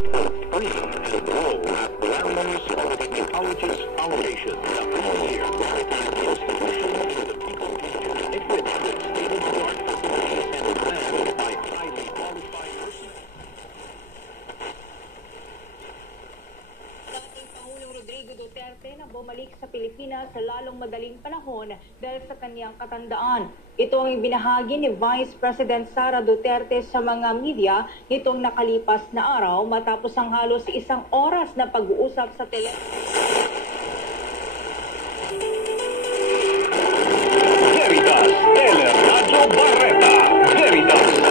Free to grow at Ramos of Technologies Foundation, the premier maritime institution in the Bicol region, equipped with state-of-the-art facilities and manned by highly qualified personnel. Dating Pangulong Rodrigo Duterte na bumalik sa Pilipinas sa lalong madaling panahon dahil sa kanyang katandaan. Ito ang ibinahagi ni Vice President Sara Duterte sa mga media nitong nakalipas na araw matapos ang halos 1 oras na pag-uusap sa Veritas, Teleradyo Barreta, Veritas.